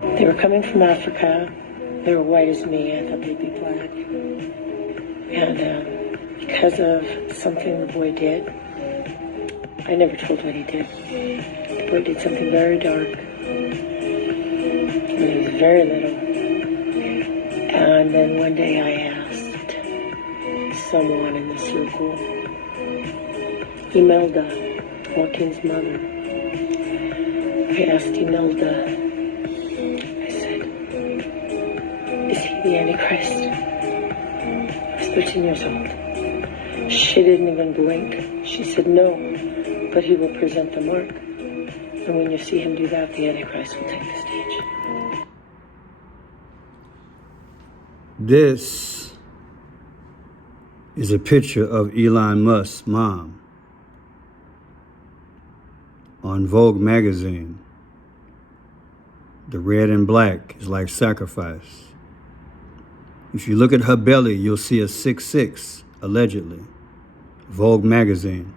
They were coming from Africa. They were white as me. I thought they'd be black. And because of something the boy did, I never told what he did. The boy did something very dark when he was very little. And then one day I asked someone in the circle, Imelda, Joaquin's mother. I asked Imelda, I said, is he the Antichrist? I was 13 years old. She didn't even blink. She said, no, but he will present the mark. And when you see him do that, the Antichrist will take the stage. This is a picture of Elon Musk's mom on Vogue magazine. The red and black is like sacrifice. If you look at her belly, you'll see a 6'6", allegedly. Vogue magazine.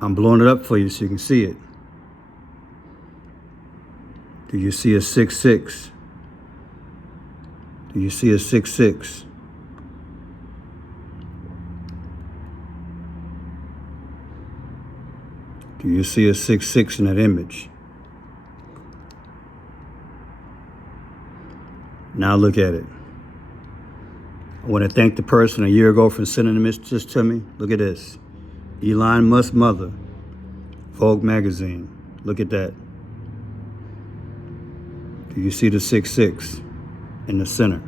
I'm blowing it up for you so you can see it. Do you see a 6'6"? Do you see a 6'6"? Do you see a 6'6" in that image? Now look at it. I want to thank the person a year ago for sending this to me. Look at this. Elon Musk's mother, Vogue magazine. Look at that. Do you see the 6'6" in the center?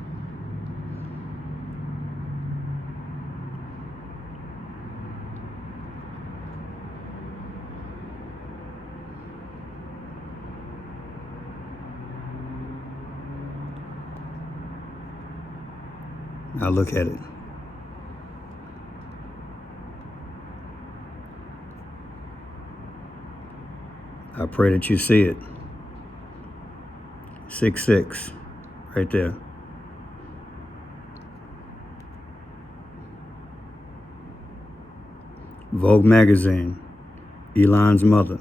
Now look at it. I pray that you see it. 6'6", right there. Vogue magazine, Elon's mother.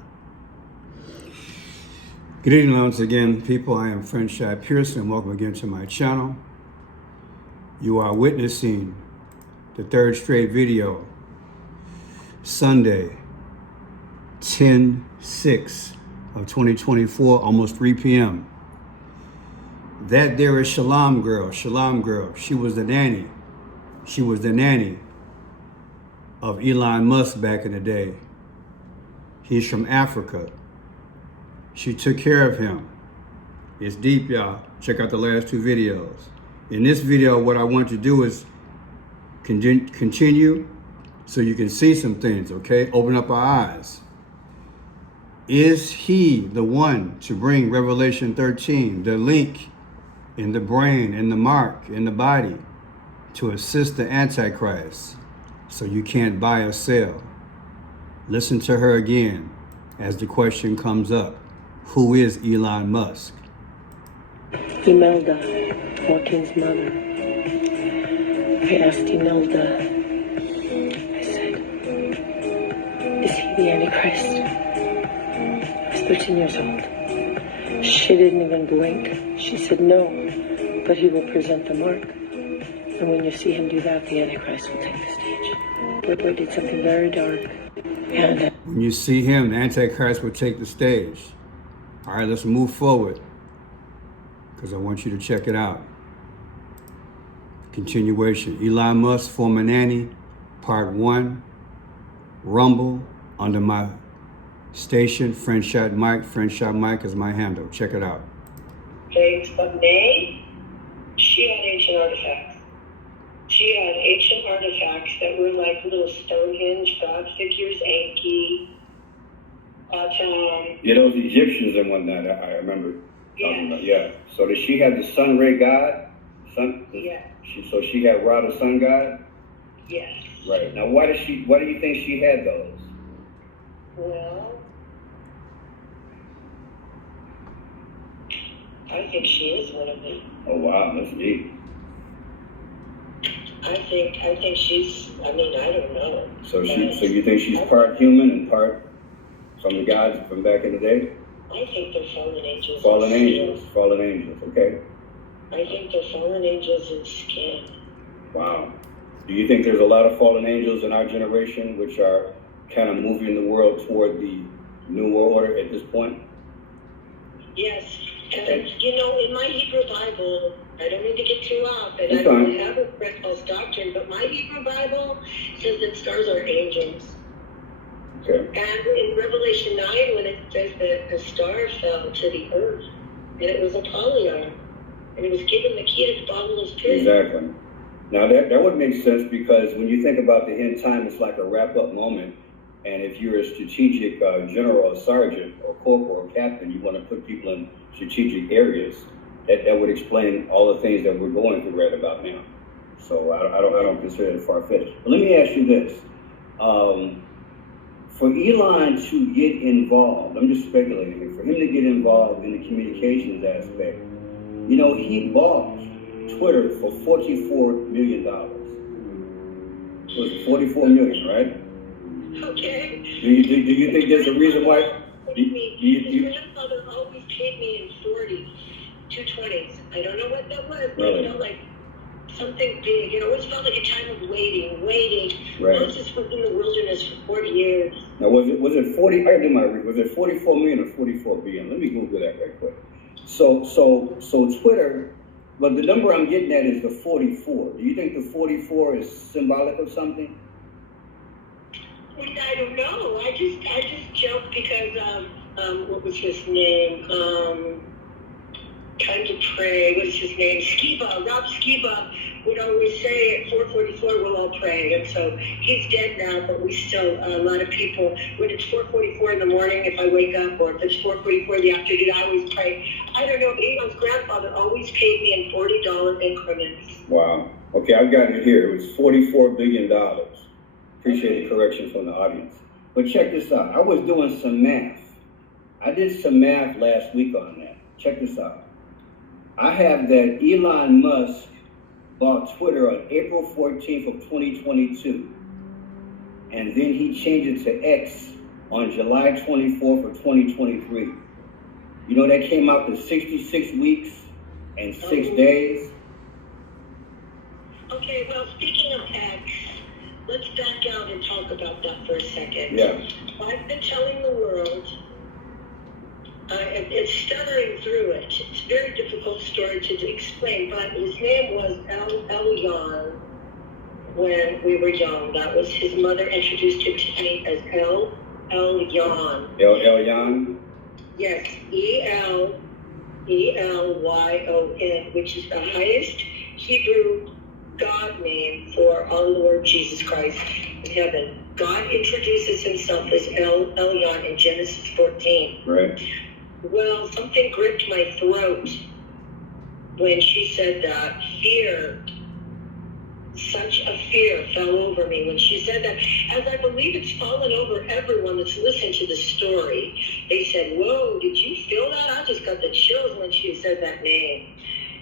Good evening once again, people. I am Friend Shy Pearson, and welcome again to my channel. You are witnessing the third straight video, Sunday, 10/6 of 2024, almost 3 p.m. That there is Shalom girl. She was the nanny. She was the nanny of Elon Musk back in the day. He's from Africa. She took care of him. It's deep, y'all. Check out the last 2 videos. In this video, what I want to do is continue so you can see some things, okay? Open up our eyes. Is he the one to bring Revelation 13, the link in the brain, in the mark, in the body, to assist the Antichrist so you can't buy or sell? Listen to her again as the question comes up. Who is Elon Musk? Imelda, Joaquin's mother. I asked Imelda, I said, is he the Antichrist? I was 13 years old. She didn't even blink. She said, no, but he will present the mark. And when you see him do that, the Antichrist will take the stage. The boy did something very dark. And when you see him, the Antichrist will take the stage. All right, let's move forward, because I want you to check it out. Continuation. Elon Musk, former nanny, part 1. Rumble, under my station, Friend Shot Mike. Friend Shot Mike is my handle. Check it out. Okay, but May, she had ancient artifacts. She had ancient artifacts that were like little Stonehenge god figures, Enki. Yeah, those Egyptians and whatnot, I remember talking about. Yeah. So did she have the sun ray god? Yeah. So she had Ra the sun god? Yes. Right. Now why do you think she had those? Well, I think she is one of them. Oh wow, that's neat. I think she's, I don't know. So you think she's part human and part from the gods from back in the day? I think they're fallen angels. Fallen angels. Fallen angels. Okay. I think they're fallen angels in skin. Wow. Do you think there's a lot of fallen angels in our generation which are kind of moving the world toward the New World Order at this point? Yes. And, you know, in my Hebrew Bible, I don't mean to get too off, and That's I don't fine. have a red false doctrine, but my Hebrew Bible says that stars are angels. Okay. And in Revelation 9, when it says that a star fell to the earth, and it was Apollyon, and he was given the key to the bottomless pit. Exactly. Now that would make sense, because when you think about the end time, it's like a wrap-up moment. And if you're a strategic general, or sergeant, or corporal, or captain, you want to put people in strategic areas. That would explain all the things that we're going through right about now. So I don't consider it far-fetched. But let me ask you this: for Elon to get involved, I'm just speculating here, for him to get involved in the communications aspect, you know, he bought Twitter for $44 million. It was $44 million, right? Okay. Do you think there's a reason why? His grandfather always paid me in 220s. I don't know what that was, but Really? it felt like something big. It always felt like a time of waiting. Right. Moses was in the wilderness for 40 years. Now was it 40? I did my was it 44 million or 44 billion? Let me Google that right quick. So Twitter, but the number I'm getting at is the 44. Do you think the 44 is symbolic of something? I don't know. I just joked because what was his name? Time to Pray. What's his name? Rob Skiba would always say at 4:44 we'll all pray. And so he's dead now, but we still, a lot of people, when it's 4:44 in the morning, if I wake up, or if it's 4:44 in the afternoon, I always pray. I don't know, Elon's grandfather always paid me in $40 increments. Wow. Okay, I've got it here. It was $44 billion. Appreciate the correction from the audience. But check this out. I was doing some math. I did some math last week on that. Check this out. I have that Elon Musk bought Twitter on April 14th of 2022. And then he changed it to X on July 24th of 2023. You know, that came out to 66 weeks and 6 days. Okay, well, speaking of X, let's back out and talk about that for a second. Yeah. I've been telling the world, it's stuttering through it. It's a very difficult story to explain, but his name was Elyon when we were young. That was his mother introduced him to me as Elyon. Elyon? Yes, Elyon, which is the highest Hebrew God name for our Lord Jesus Christ in heaven. God introduces himself as Elyon in Genesis 14. Right. Well, something gripped my throat when she said that. Fear, such a fear fell over me when she said that, as I believe it's fallen over everyone that's listened to the story. They said, whoa, did you feel that? I just got the chills when she said that name.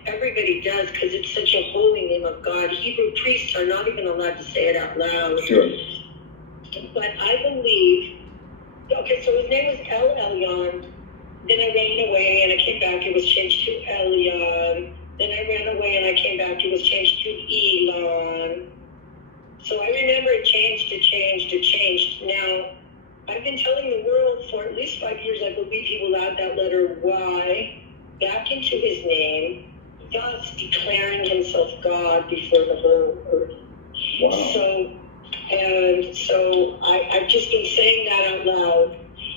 Everybody does, because it's such a holy name of God. Hebrew priests are not even allowed to say it out loud. Sure. But I believe, okay, so his name was Elyon. Then I ran away and I came back. It was changed to Elyon. Then I ran away and I came back. It was changed to Elon. So I remember it changed. Now, I've been telling the world for at least 5 years, I believe he will add that letter Y back into his name, thus declaring himself God before the whole earth. Wow. So I've just been saying that out loud.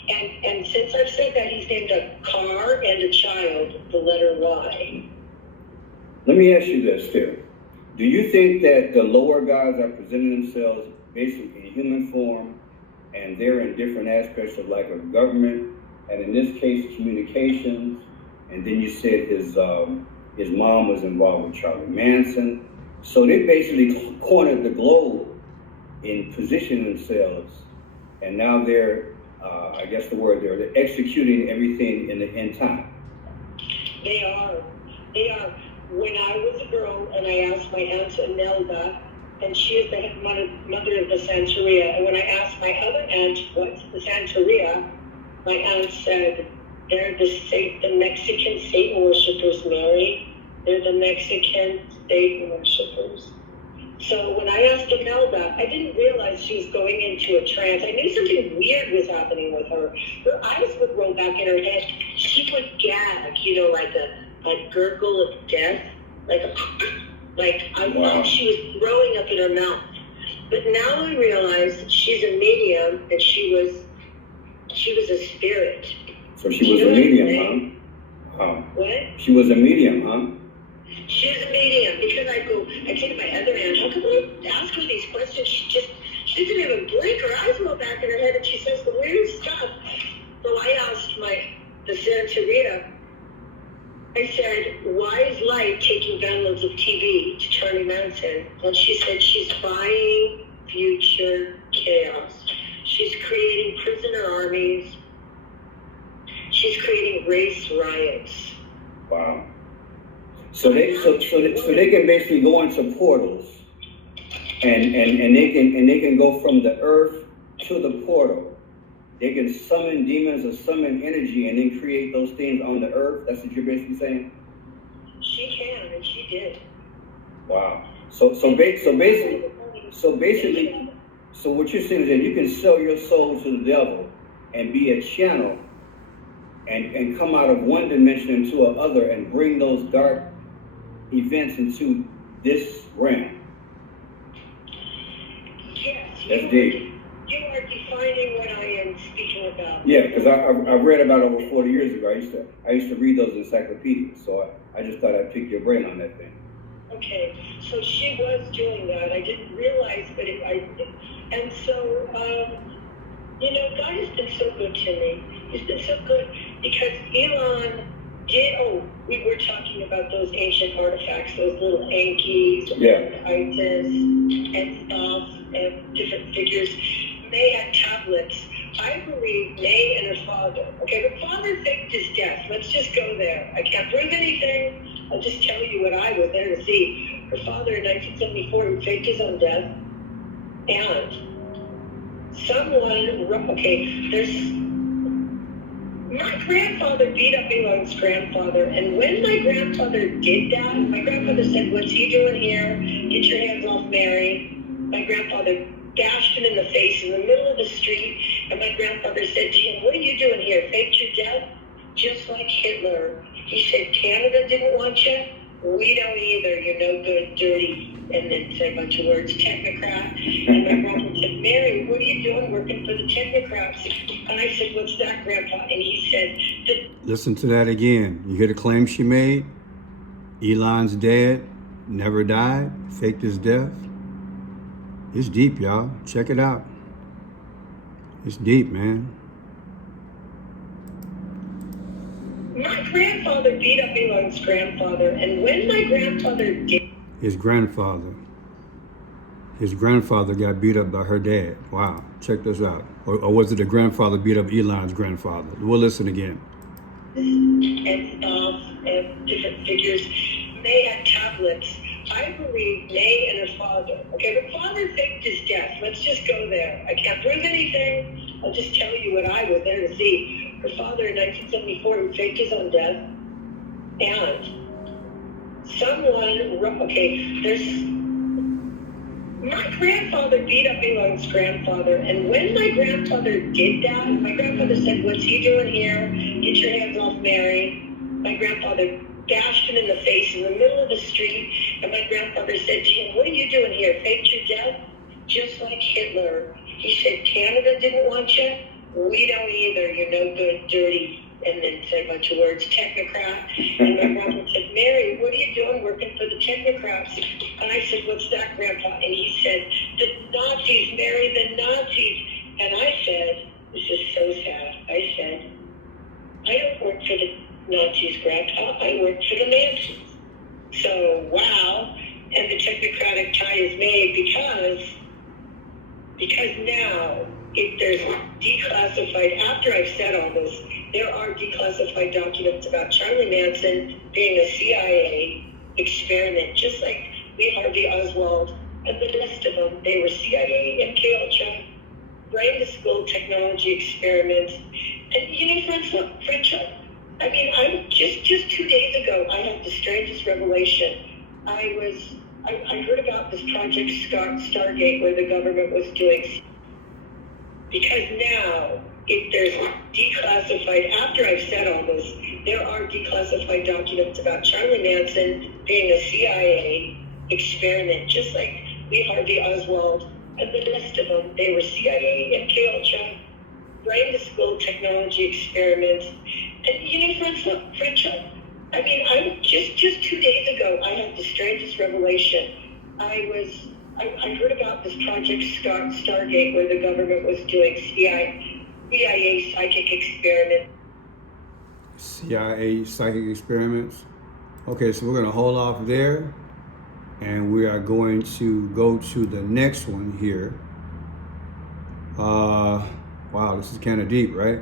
And since I've said that, he's named a car and a child, the letter Y. Let me ask you this, too. Do you think that the lower gods are presenting themselves basically in human form, and they're in different aspects of like a government, and in this case, communications, and then you said his mom was involved with Charlie Manson. So they basically cornered the globe in positioning themselves, and now they're, I guess the word there, they're executing everything in the end time. They are. When I was a girl and I asked my aunt Imelda, and she is the mother of the Santeria, and when I asked my other aunt what's the Santeria, My aunt said, they're the Mexican Satan worshippers, Mary. They're the Mexican Satan worshippers. So when I asked Imelda, I didn't realize she was going into a trance. I knew something weird was happening with her. Her eyes would roll back in her head. She would gag, like a gurgle of death. Like I thought she was throwing up in her mouth. But now I realize that she's a medium and she was a spirit. So she was a medium, huh? What? She was a medium, huh? She was a medium because I say to my other aunt, how come I ask her these questions? She doesn't have a blink. Her eyes roll back in her head and she says the weirdest stuff. So I asked the Santeria, I said, why is Light taking downloads of TV to Charlie Manson? And she said she's buying future chaos. She's creating prisoner armies. She's creating race riots. Wow. So they can basically go into portals, and they can go from the earth to the portal. They can summon demons or summon energy and then create those things on the earth. That's what you're basically saying? She can, and she did. Wow. So basically, what you're saying is that you can sell your soul to the devil and be a channel and come out of one dimension into another and bring those dark events into this realm. Yes. That's deep. You are defining what I am speaking about. Yeah, because I read about it over 40 years ago. I used to read those encyclopedias, so I just thought I'd pick your brain on that thing. Okay, so she was doing that. I didn't realize, but and so God has been so good to me. He's been so good because Elon we were talking about those ancient artifacts, those little Ankis, Isis, and stuff, and different figures. May had tablets. I believe May and her father. Okay, her father faked his death. Let's just go there. I can't prove anything. I'll just tell you what I was there to see. Her father in 1974, he faked his own death. And my grandfather beat up Elon's grandfather, and when my grandfather did that, my grandfather said, what's he doing here? Get your hands off Mary. My grandfather bashed him in the face in the middle of the street, and my grandfather said to him, what are you doing here? Faked your death? Just like Hitler. He said, Canada didn't want you? We don't either. You're no good, dirty. And then said a bunch of words, technocrat. And my grandpa said, Mary, what are you doing working for the technocrats? And I said, what's that, Grandpa? And he said, Listen to that again. You hear the claim she made? Elon's dead, never died, faked his death. It's deep, y'all. Check it out. It's deep, man. My grandfather beat up Elon's grandfather, and when my grandfather did... His grandfather got beat up by her dad. Wow, check this out. Or was it the grandfather beat up Elon's grandfather? We'll listen again. And different figures. May had tablets. I believe May and her father. Okay, her father faked his death. Let's just go there. I can't prove anything. I'll just tell you what I was there to see. Her father in 1974, he faked his own death. And my grandfather beat up Elon's grandfather, and when my grandfather did that, my grandfather said, what's he doing here? Get your hands off Mary. My grandfather bashed him in the face in the middle of the street, and my grandfather said to him, what are you doing here? Faked your death? Just like Hitler. He said, Canada didn't want you? We don't either. You're no good, dirty. And then said a bunch of words, technocrat. And my grandpa said, Mary, what are you doing working for the technocrats? And I said, what's that, Grandpa? And he said, the Nazis, Mary, the Nazis. And I said, this is so sad. I said, I don't work for the Nazis, Grandpa. I work for the Mansons. So, wow. And the technocratic tie is made because now, if there's declassified, after I've said all this, there are declassified documents about Charlie Manson being a CIA experiment, just like Lee Harvey Oswald and the rest of them. They were CIA, MK Ultra, brain to school technology experiments. And Just 2 days ago, I had the strangest revelation. I heard about this project Stargate where the government was doing, because now, if there's declassified, after I've said all this, there are declassified documents about Charlie Manson being a CIA experiment, just like Lee Harvey Oswald and the rest of them. They were CIA, MK Ultra, brain to school technology experiments. And French, I mean, just 2 days ago, I had the strangest revelation. I heard about this project Stargate where the government was doing CIA psychic experiments. CIA psychic experiments. Okay, so we're going to hold off there, and we are going to go to the next one here. Wow, this is kind of deep, right?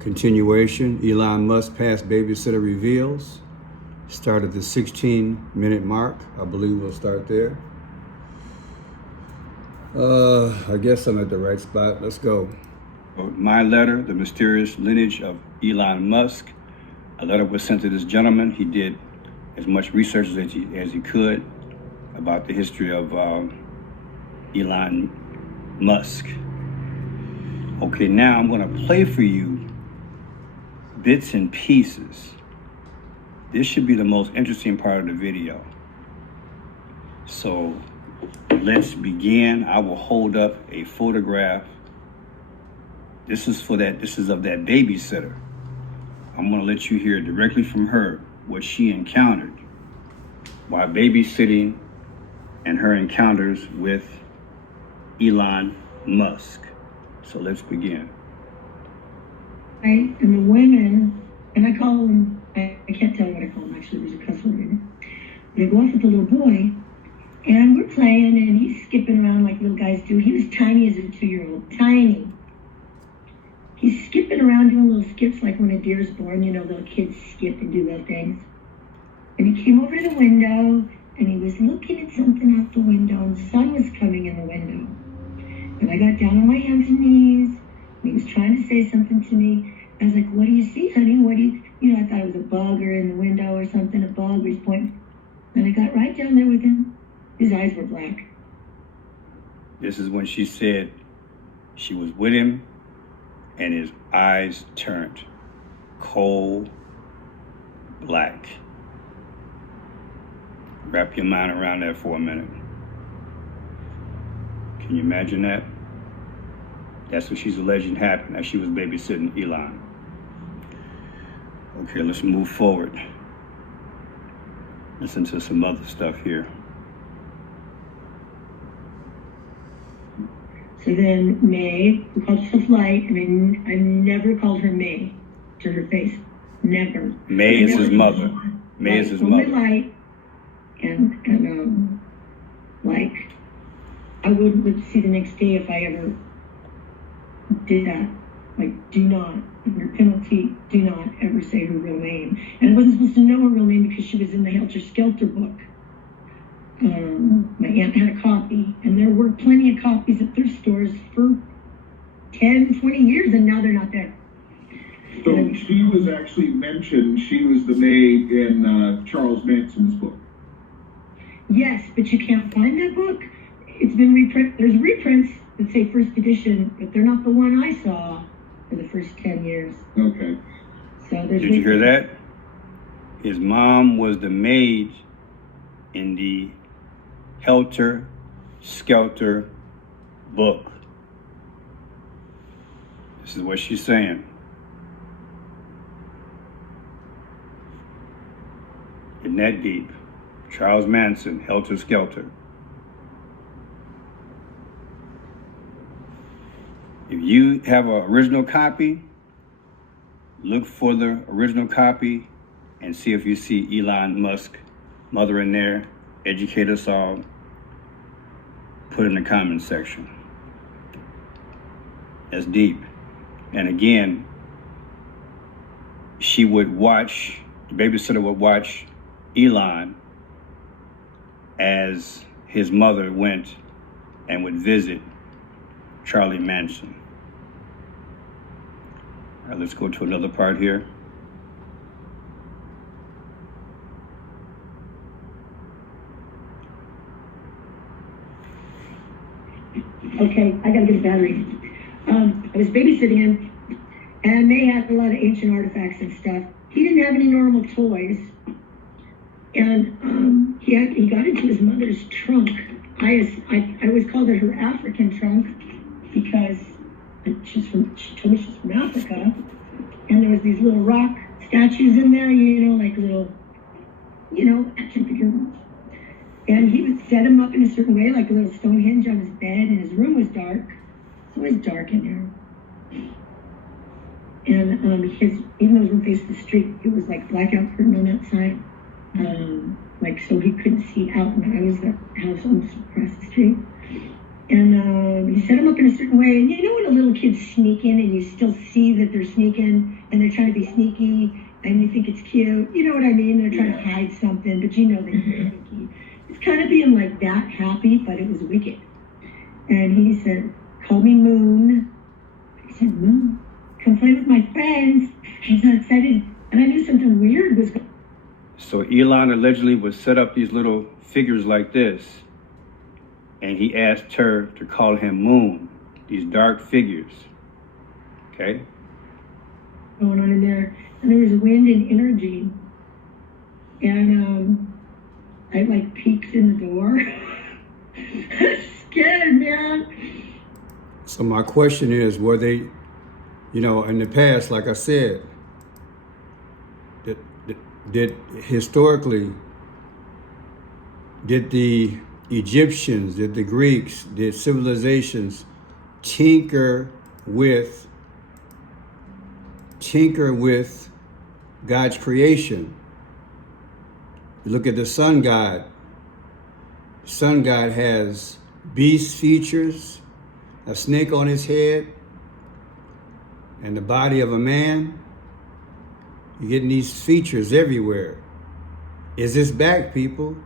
Continuation. Elon Musk passed Babysitter Reveals. Start at the 16-minute mark. I believe we'll start there. I guess I'm at the right spot. Let's go. My letter, The Mysterious Lineage of Elon Musk. A letter was sent to this gentleman. He did as much research as he could about the history of Elon Musk. Okay, now I'm going to play for you bits and pieces. This should be the most interesting part of the video. So let's begin. I will hold up a photograph. This is of that babysitter. I'm going to let you hear directly from her what she encountered while babysitting and her encounters with Elon Musk. So let's begin. Right, and the women, and I call them, I can't tell you what I call them, actually, there's a cuss word in it. But I go off with the little boy, and we're playing, and he's skipping around like little guys do. He was tiny as a 2-year-old, tiny. He's skipping around doing little skips like when a deer's born, you know, little kids skip and do little things. And he came over to the window, and he was looking at something out the window, and the sun was coming in the window. And I got down on my hands and knees, and he was trying to say something to me. I was like, what do you see, honey? What do you I thought it was a bug or in the window or something, a bug, or he's pointing. And I got right down there with him. His eyes were black. This is when she said she was with him and his eyes turned coal black. Wrap your mind around that for a minute. Can you imagine that? That's what she's alleging happened, as she was babysitting Elon. Okay, let's move forward. Listen to some other stuff here. So then May, who called herself Light, and I never called her May to her face. Never. May is his mother. May is his mother. Light, and like, I would see the next day if I ever did that. Like, do not, under penalty, do not ever say her real name. And I wasn't supposed to know her real name because she was in the Helter Skelter book. My aunt had a copy, and there were plenty of copies at thrift stores for 10, 20 years, and now they're not there. So she was actually mentioned, she was the maid in Charles Manson's book. Yes, but you can't find that book. It's been reprinted. There's reprints that say first edition, but they're not the one I saw for the first 10 years. Okay. So there's. Did you hear that? His mom was the maid in the Helter Skelter book. This is what she's saying. Isn't that deep? Charles Manson, Helter Skelter. If you have an original copy, look for the original copy and see if you see Elon Musk, mother in there. Educate us all. Put it in the comments section. That's deep. And again, she would watch, the babysitter would watch Elon as his mother went and would visit Charlie Manson. All right, let's go to another part here. Okay, I gotta get a battery. I was babysitting him, and they had a lot of ancient artifacts and stuff. He didn't have any normal toys, and he got into his mother's trunk. I always called it her African trunk because she told me she's from Africa, and there was these little rock statues in there, like little, action figures. And he would set him up in a certain way, like a little Stonehenge on his bed, and his room was dark. It's always dark in there. And because even though his room faced the street, it was like blackout curtain on that side. So he couldn't see out, and I was the house almost across the street. And he set him up in a certain way. And when a little kid's sneaking and you still see that they're sneaking and they're trying to be sneaky and you think it's cute, you know what I mean? They're trying to hide something, but they're sneaky. It's kind of being like that happy, but it was wicked. And he said, call me Moon. I said, Moon, come play with my friends. He's so excited. And I knew something weird was going on. So Elon allegedly would set up these little figures like this, and he asked her to call him Moon, these dark figures. Okay? Going on in there. And there was wind and energy. And I peeked in the door. I was scared, man. So my question is, were they, in the past, like I said, did historically, did the Egyptians, did the Greeks, did civilizations tinker with God's creation? You look at the sun god. The sun god has beast features, a snake on his head, and the body of a man. You're getting these features everywhere. Is this back, people?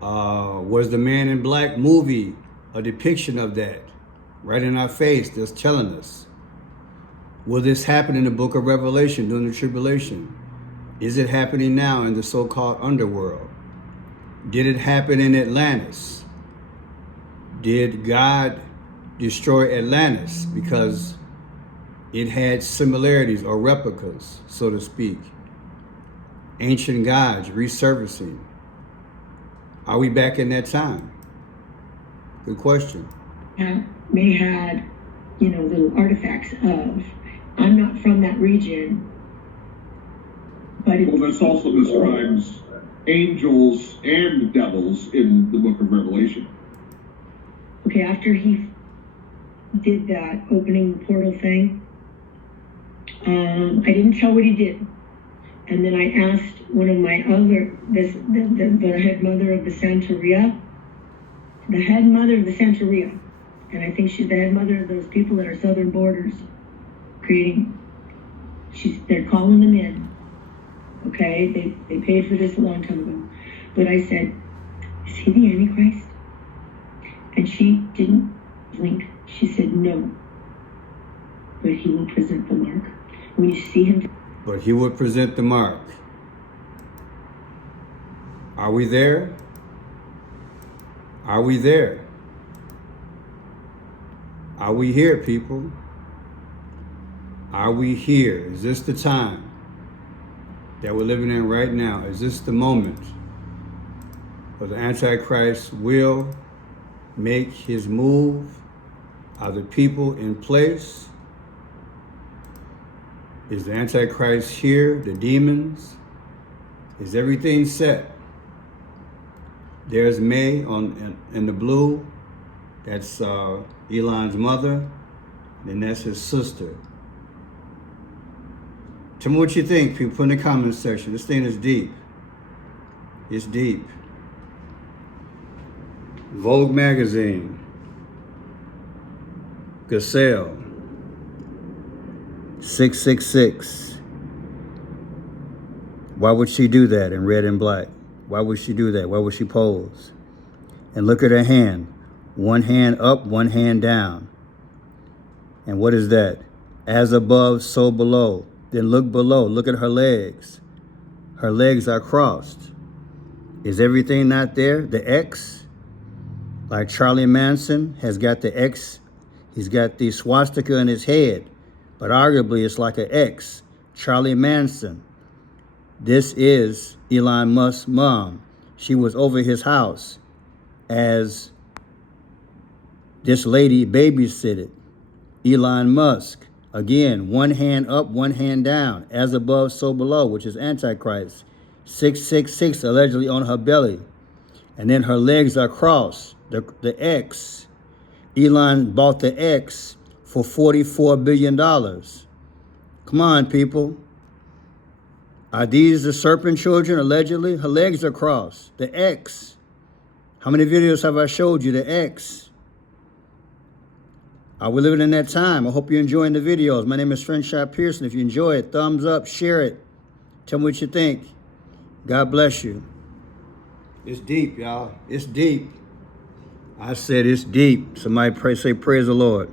Was the Man in Black movie a depiction of that? Right in our face, just telling us. Will this happen in the book of Revelation during the tribulation? Is it happening now in the so-called underworld? Did it happen in Atlantis? Did God destroy Atlantis because it had similarities or replicas, so to speak? Ancient gods resurfacing. Are we back in that time? Good question. They had, little artifacts of. I'm not from that region, but this also describes angels and devils in the book of Revelation. Okay, after he did that opening the portal thing, I didn't tell what he did. And then I asked one of my other, the head mother of the Santeria, and I think she's the head mother of those people that are southern borders creating. They're calling them in. Okay, they paid for this a long time ago. But I said, is he the Antichrist? And she didn't blink. She said, no. But he will present the mark. When you see him. But he would present the mark. Are we there? Are we there? Are we here, people? Are we here? Is this the time that we're living in right now? Is this the moment where the Antichrist will make his move? Are the people in place? Is the Antichrist here? The demons? Is everything set? There's May in the blue. That's Elon's mother. And that's his sister. Tell me what you think, people. Put in the comments section. This thing is deep. It's deep. Vogue magazine. Gazelle. 666. Why would she do that in red and black? Why would she do that? Why would she pose? And look at her hand. One hand up, one hand down. And what is that? As above, so below. Then look below. Look at her legs. Her legs are crossed. Is everything not there? The X? Like Charlie Manson has got the X, he's got the swastika in his head, but arguably it's like an X. Charlie Manson. This is Elon Musk's mom. She was over his house as this lady babysitted Elon Musk. Again, one hand up, one hand down. As above, so below, which is Antichrist. 666 allegedly on her belly. And then her legs are crossed. The X. Elon bought the X for $44 billion. Come on, people. Are these the serpent children, allegedly? Her legs are crossed. The X. How many videos have I showed you? The X. Are we living in that time? I hope you're enjoying the videos. My name is Friendshot Pearson. If you enjoy it, thumbs up, share it. Tell me what you think. God bless you. It's deep, y'all. It's deep. I said it's deep. Somebody say praise the Lord.